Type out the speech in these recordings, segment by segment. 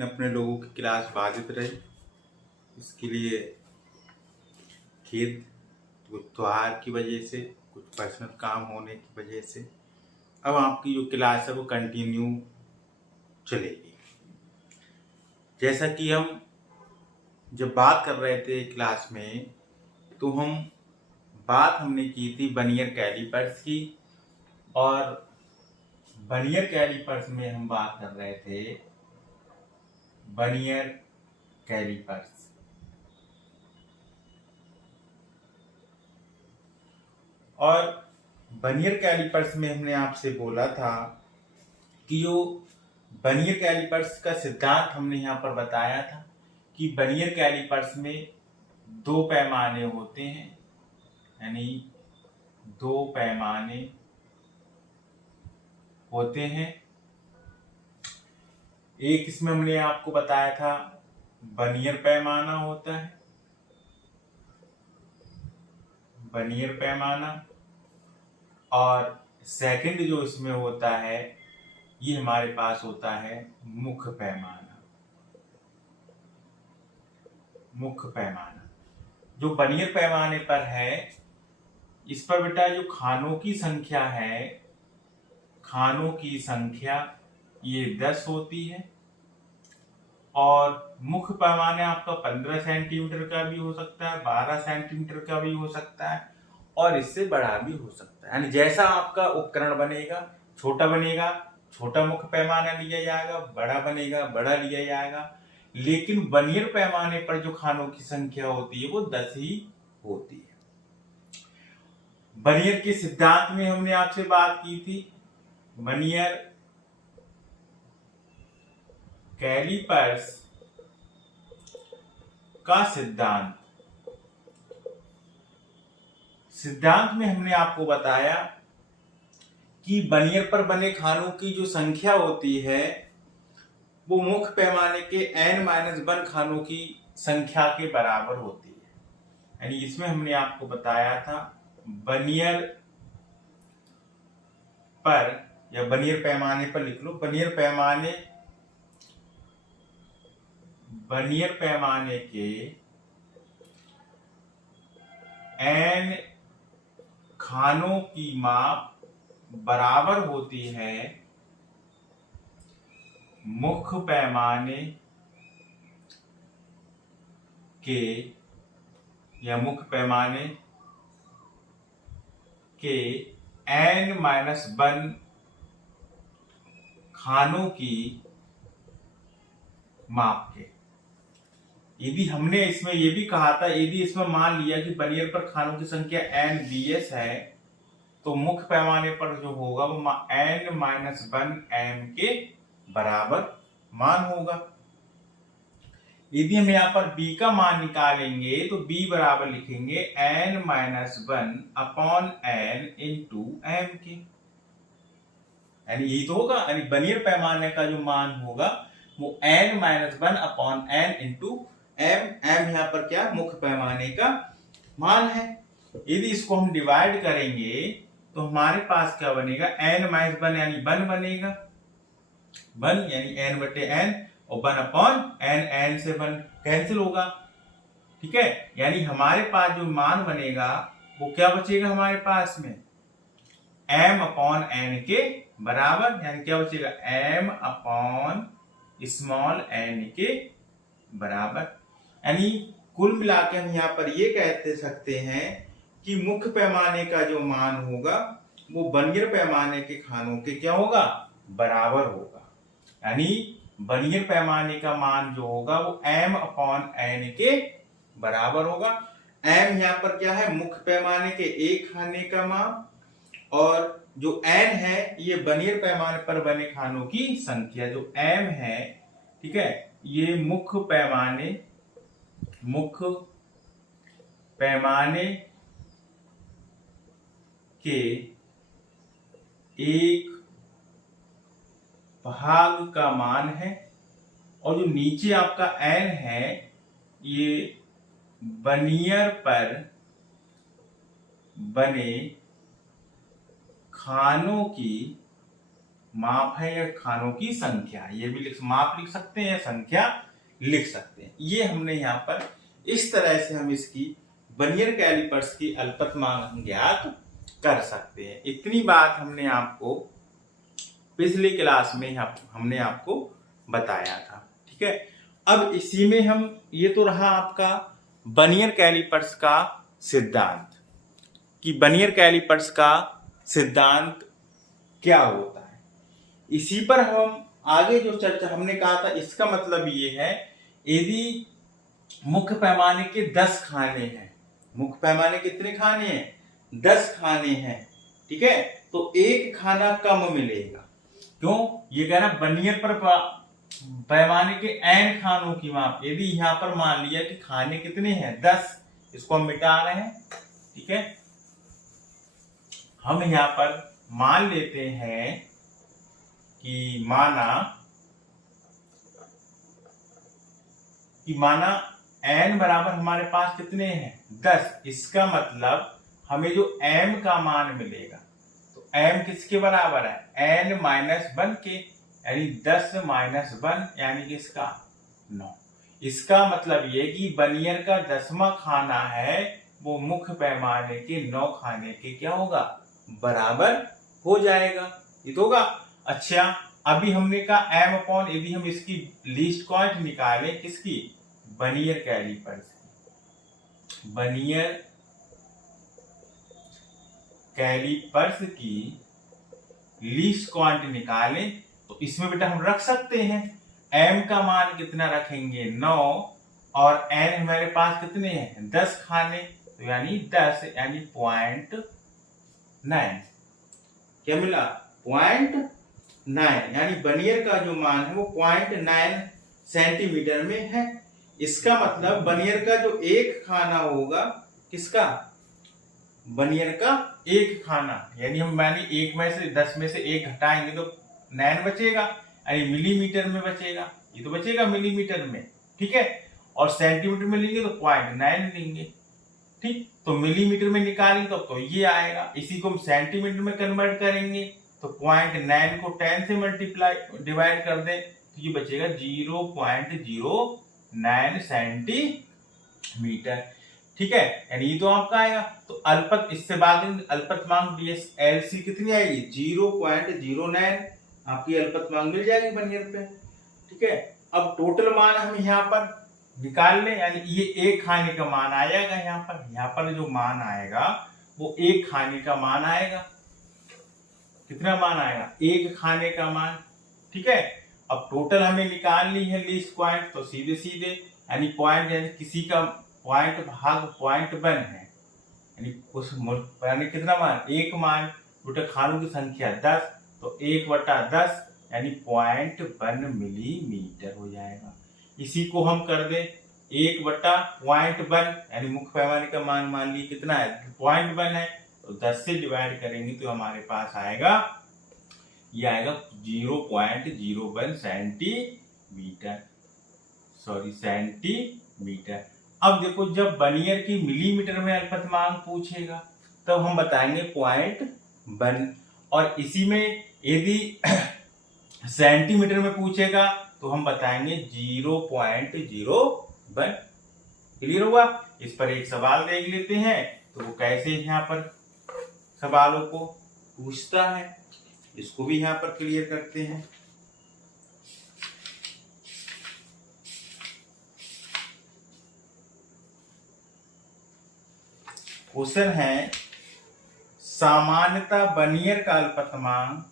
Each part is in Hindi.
लेकिन अपने लोगों की क्लास बाधित रही। इसके लिए खेद, कुछ त्योहार की वजह से, कुछ पर्सनल काम होने की वजह से अब आपकी जो क्लास है वो कंटिन्यू चलेगी। जैसा कि हम जब बात कर रहे थे क्लास में, तो हमने की थी वर्नियर कैलिपर्स की, और वर्नियर कैलिपर्स में हम बात कर रहे थे वर्नियर कैलिपर्स। और वर्नियर कैलिपर्स में हमने आपसे बोला था कि जो वर्नियर कैलिपर्स का सिद्धांत हमने यहाँ पर बताया था कि वर्नियर कैलिपर्स में दो पैमाने होते हैं, यानी दो पैमाने होते हैं। एक इसमें हमने आपको बताया था वर्नियर पैमाना होता है, वर्नियर पैमाना, और सेकंड जो इसमें होता है ये हमारे पास होता है मुख्य पैमाना। मुख्य पैमाना जो वर्नियर पैमाने पर है, इस पर बेटा जो खानों की संख्या है, खानों की संख्या ये 10 होती है, और मुख्य पैमाने आपका 15 सेंटीमीटर का भी हो सकता है, 12 सेंटीमीटर का भी हो सकता है, और इससे बड़ा भी हो सकता है। यानी जैसा आपका उपकरण बनेगा, छोटा बनेगा छोटा मुख्य पैमाना लिया जाएगा, बड़ा बनेगा बड़ा लिया जाएगा, लेकिन वर्नियर पैमाने पर जो खानों की संख्या होती है वो 10 ही होती है। वर्नियर के सिद्धांत में हमने आपसे बात की थी, वर्नियर कैलिपर्स का सिद्धांत में हमने आपको बताया कि वर्नियर पर बने खानों की जो संख्या होती है वो मुख्य पैमाने के n-1 खानों की संख्या के बराबर होती है। यानी इसमें हमने आपको बताया था वर्नियर पर, या वर्नियर पैमाने पर लिख लो, वर्नियर पैमाने के n खानों की माप बराबर होती है मुख्य पैमाने के, या मुख्य पैमाने के n-1 खानों की माप के। यदि हमने इसमें ये भी कहा था, यदि इसमें मान लिया कि वर्नियर पर खानों की संख्या n-BS है, तो मुख्य पैमाने पर जो होगा वो n-1 m के बराबर मान होगा। यदि हम यहाँ पर b का मान निकालेंगे तो b बराबर लिखेंगे n-1 upon n into m के। यानी यही तो होगा, यानी वर्नियर पैमाने का जो मान होगा वो n-1 upon n into m। m यहाँ पर क्या, मुख्य पैमाने का मान है। यदि इसको हम डिवाइड करेंगे तो हमारे पास क्या बनेगा, n-1 यानी 1 बनेगा, 1 यानी n बटे n, और 1 अपॉन n, n से 1 कैंसिल होगा, ठीक है। यानी हमारे पास जो मान बनेगा वो क्या बचेगा हमारे पास में, m अपॉन n के बराबर। यानी क्या बचेगा, m अपॉन स्मॉल n के बराबर। यानी कुल मिला के हम यहाँ पर ये कहते सकते हैं कि मुख्य पैमाने का जो मान होगा वो वर्नियर पैमाने के खानों के क्या होगा, बराबर होगा। यानी वर्नियर पैमाने का मान जो होगा वो m अपॉन n के बराबर होगा। m यहाँ पर क्या है, मुख्य पैमाने के एक खाने का माप, और जो n है ये वर्नियर पैमाने पर बने खानों की संख्या। जो m है, ठीक है, ये मुख्य पैमाने के एक भाग का मान है, और जो नीचे आपका n है ये वर्नियर पर बने खानों की माप है या खानों की संख्या, ये भी माप लिख सकते हैं या संख्या लिख सकते हैं। ये हमने यहाँ पर इस तरह से हम इसकी वर्नियर कैलिपर्स की अल्पतमांक ज्ञात कर सकते हैं। इतनी बात हमने आपको पिछली क्लास में हमने आपको बताया था। ठीक है, अब इसी में हम, ये तो रहा आपका वर्नियर कैलिपर्स का सिद्धांत कि वर्नियर कैलिपर्स का सिद्धांत क्या होता है। इसी पर हम आगे जो चर्चा हमने कहा था, इसका मतलब ये है यदि मुख्य पैमाने के 10 खाने हैं, मुख्य पैमाने कितने खाने हैं, 10 खाने हैं, ठीक है, तो एक खाना कम मिलेगा। क्यों, ये कह रहा वर्नियर पर पैमाने के n खानों की माप, यदि यहां पर मान लिया कि खाने कितने हैं 10, इसको हम मिटा रहे हैं। ठीक है, हम यहां पर मान लेते हैं कि माना n बराबर हमारे पास कितने हैं 10, इसका मतलब हमें जो m का मान मिलेगा, तो m किसके बराबर है, n माइनस 1 के, यानी 10 माइनस 1 यानी कि इसका 9। इसका मतलब ये कि वर्नियर का 10वां खाना है वो मुख्य पैमाने के 9 खाने के क्या होगा, बराबर हो जाएगा। ये तो होगा। अच्छा, अभी हमने कहा m अपॉन, यदि हम इसकी लीस्ट काउंट निकालें किसकी, वर्नियर कैलिपर्स की, वर्नियर कैलिपर्स की लीस्ट काउंट निकालें तो इसमें बेटा हम रख सकते हैं m का मान कितना रखेंगे 9 और n हमारे पास कितने हैं 10 खाने, तो यानी 10 यानी 0.9, क्या मिला 0.9, यानी वर्नियर का जो मान है वो 0.9 सेंटीमीटर में है। इसका मतलब वर्नियर का जो एक खाना होगा, किसका, वर्नियर का एक खाना, यानी हम माने 1 में से 10 में से 1 घटाएंगे तो 9 बचेगा, यानी मिलीमीटर में बचेगा, ये तो बचेगा मिलीमीटर में। ठीक है, और सेंटीमीटर में लेंगे तो 0.9 लेंगे। ठीक, तो मिलीमीटर में निकालेंगे तो ये आएगा। इसी को हम सेंटीमीटर में कन्वर्ट करेंगे तो 0.9 को 10 से डिवाइड कर दें तो ये बचेगा 0.09 सेंटीमीटर। ठीक है, यानी ये तो आपका आएगा। तो इससे बाद अल्पतमांक DSLC कितनी आएगी, 0.09 आपकी अल्पतमांक मिल जाएगी वर्नियर पे। ठीक है, अब टोटल मान हम यहाँ पर निकाल लें, यानी ये एक खाने का मान आएगा। यहाँ पर जो मान आएगा वो एक खाने का मान आएगा। कितना मान आएगा, एक खाने का मान। ठीक है, अब टोटल हमें निकाल ली है लीस्ट पॉइंट, तो सीधे सीधे यानी पॉइंट, यानी किसी का पॉइंट भाग 0.1 है, यानी उस यानी कितना मान, एक मान, बेटा खानों की संख्या 10, तो 1/10 यानी 0.1 मिलीमीटर हो जाएगा। इसी को हम कर दें 1/0.1, यानी मुख्य पैमाने का मान ली कितना है 0.1 है, तो 10 से डिवाइड करेंगे तो हमारे पास आएगा, ये आएगा 0.01 सेंटीमीटर। अब देखो, जब वर्नियर की मिलीमीटर में अल्पतमांक पूछेगा तब हम बताएंगे 0.1, और इसी में यदि सेंटीमीटर में पूछेगा तो हम बताएंगे 0.01। क्लियर हुआ। इस पर एक सवाल देख लेते हैं तो वो कैसे यहाँ पर सवालों को पूछता है, इसको भी यहाँ पर क्लियर करते हैं। क्वेश्चन है, सामान्यतः वर्नियर का अल्पतमांक,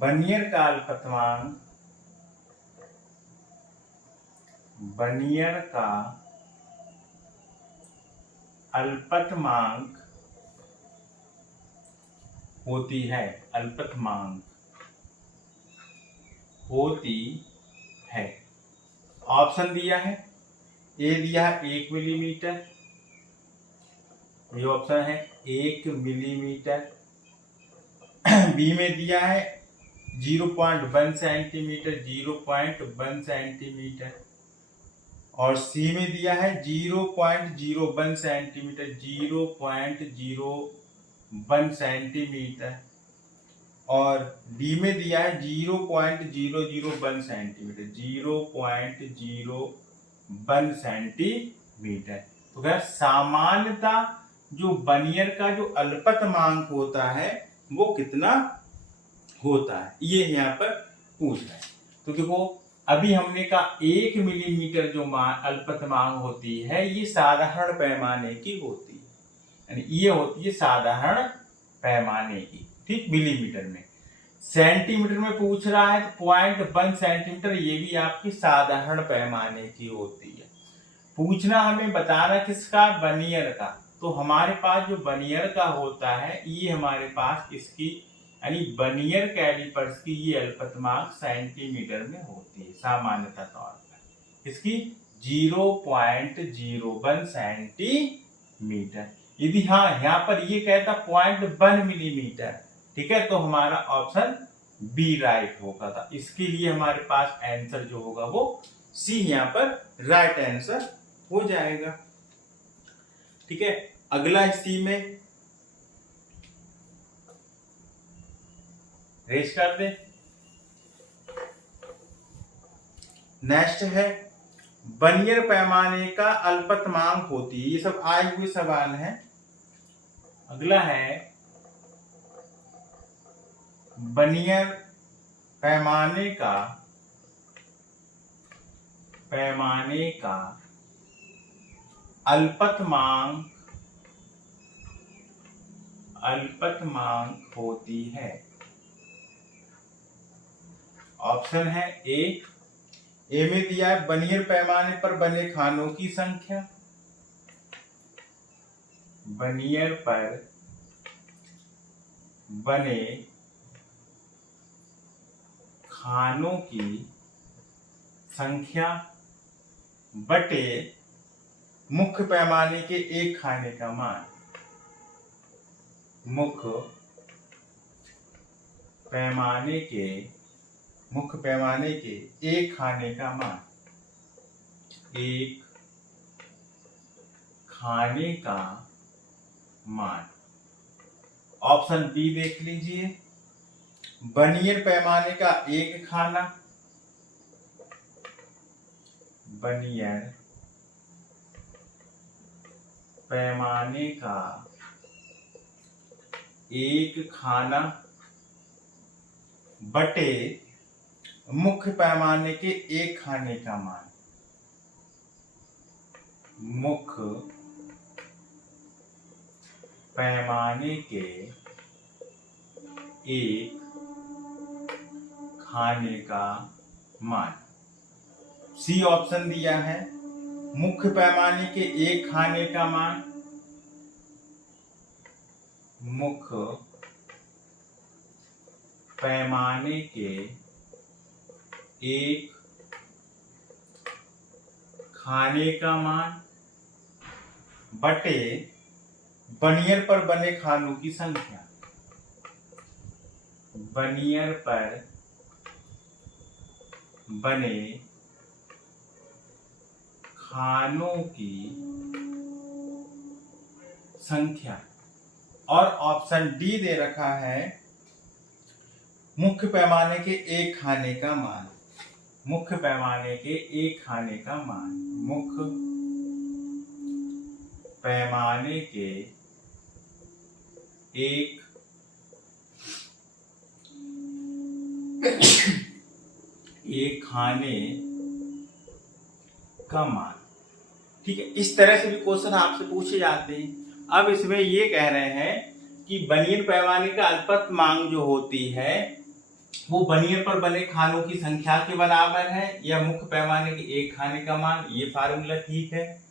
वर्नियर का अल्पतमांक, वर्नियर का अल्पतमांक होती है, अल्पतमांक होती है। ऑप्शन दिया है, ए दिया है 1 मिलीमीटर, ये ऑप्शन है 1 मिलीमीटर। बी में दिया है 0.1 सेंटीमीटर, 0.1 सेंटीमीटर। और सी में दिया है 0.01 सेंटीमीटर, 0.01 सेंटीमीटर, और डी में दिया है 0.001 सेंटीमीटर, 0.01 सेंटीमीटर। तो क्या सामान्यतः जो बनियर का जो अल्पतमांक होता है वो कितना होता है, ये यहाँ पर पूछ रहा है। तो देखो अभी हमने कहा 1 मिलीमीटर जो अल्पतमांक होती है ये साधारण पैमाने की होती है, यानी ये होती है साधारण पैमाने की, ठीक, मिलीमीटर में। सेंटीमीटर में पूछ रहा है तो 0.1 सेंटीमीटर, ये भी आपकी साधारण पैमाने की होती है। पूछना हमें बताना किसका, बनियर का। तो हमारे पास जो बनियर का होता है ये हमारे पास इसकी यानी बनियर कैलिपर्स की ये अल्पतमांक सेंटीमीटर में होती है सामान्यतः तौर पर, इसकी 0.01 सेंटीमीटर। यदि हाँ यहाँ पर ये कहता 0.1 मिलीमीटर, ठीक है, तो हमारा ऑप्शन बी राइट होगा था। इसके लिए हमारे पास आंसर जो होगा वो सी यहाँ पर राइट आंसर हो जाएगा, ठीक है। अगला सी में रेस कर दे। नेक्स्ट है बनियर पैमाने का अल्पतमांक होती है, ये सब आए हुए सवाल हैं। अगला है बनियर पैमाने का अल्पतमांक होती है। ऑप्शन है ए में दिया है बनियर पैमाने पर बने खानों की संख्या, बनियर पर बने खानों की संख्या बटे मुख्य पैमाने के एक खाने का मान, मुख्य पैमाने के एक खाने का मान, एक खाने का मान। ऑप्शन बी देख लीजिए, बनियर पैमाने का एक खाना, बनियर पैमाने का एक खाना बटे मुख्य पैमाने के एक खाने का मान, मुख्य पैमाने के एक खाने का मान। सी ऑप्शन दिया है मुख्य पैमाने के एक खाने का मान, मुख्य पैमाने के एक खाने का मान बटे बनियर पर बने खानों की संख्या, बनियर पर बने खानों की संख्या। और ऑप्शन डी दे रखा है मुख्य पैमाने के एक खाने का मान, मुख्य पैमाने के एक खाने का मान, मुख्य पैमाने के एक खाने का मान, ठीक है। इस तरह से भी क्वेश्चन आपसे पूछे जाते हैं। अब इसमें ये कह रहे हैं कि बनियर पैमाने का अल्पतमांक जो होती है वो बनियर पर बने खानों की संख्या के बराबर है या मुख्य पैमाने के एक खाने का मान, ये फार्मूला ठीक है।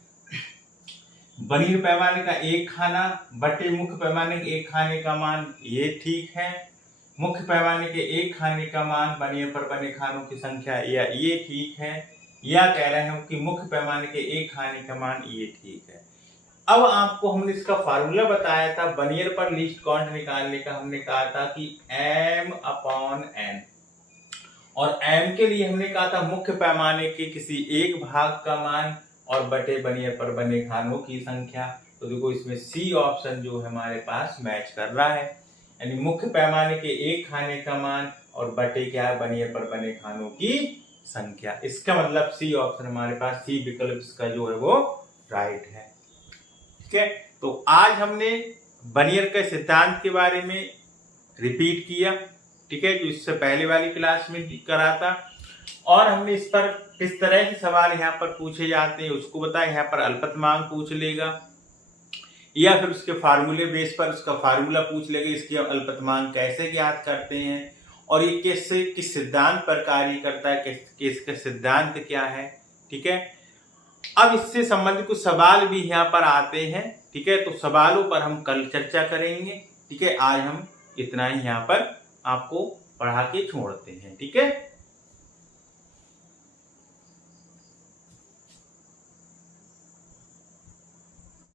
बनियर पैमाने का एक खाना बटे मुख्य पैमाने के एक खाने का मान, ये ठीक है। मुख्य पैमाने के एक खाने का मान बनियर पर बने खानों की संख्या, या ये ठीक है। या कह रहे हैं कि मुख्य पैमाने के एक खाने का मान, ये ठीक है। अब आपको हमने इसका फार्मूला बताया था बनियर पर लीस्ट काउंट निकालने का। हमने कहा था कि m/n, और m के लिए हमने कहा था मुख्य पैमाने के किसी एक भाग का मान और बटे बनियर पर बने खानों की संख्या। तो देखो इसमें सी ऑप्शन जो है हमारे पास मैच कर रहा है, यानी मुख्य पैमाने के एक खाने का मान और बटे क्या है बनियर पर बने खानों की संख्या। इसका मतलब सी ऑप्शन हमारे पास, सी विकल्प इसका जो है वो राइट है। ठीक है, तो आज हमने बनियर के सिद्धांत के बारे में रिपीट किया, ठीक है, जो इससे पहले वाली क्लास में करा था, और हमने इस पर किस तरह के सवाल यहाँ पर पूछे जाते हैं उसको बताया। यहाँ पर अल्पतमांक पूछ लेगा या फिर उसके फार्मूले बेस पर उसका फार्मूला पूछ लेगा, इसके अल्पतमांक कैसे ज्ञात करते हैं और ये किस सिद्धांत पर कार्य करता है, इसका सिद्धांत क्या है। ठीक है, अब इससे संबंधित कुछ सवाल भी यहाँ पर आते हैं। ठीक है, तो सवालों पर हम कल चर्चा करेंगे। ठीक है, आज हम इतना ही यहाँ पर आपको पढ़ा के छोड़ते हैं। ठीक है।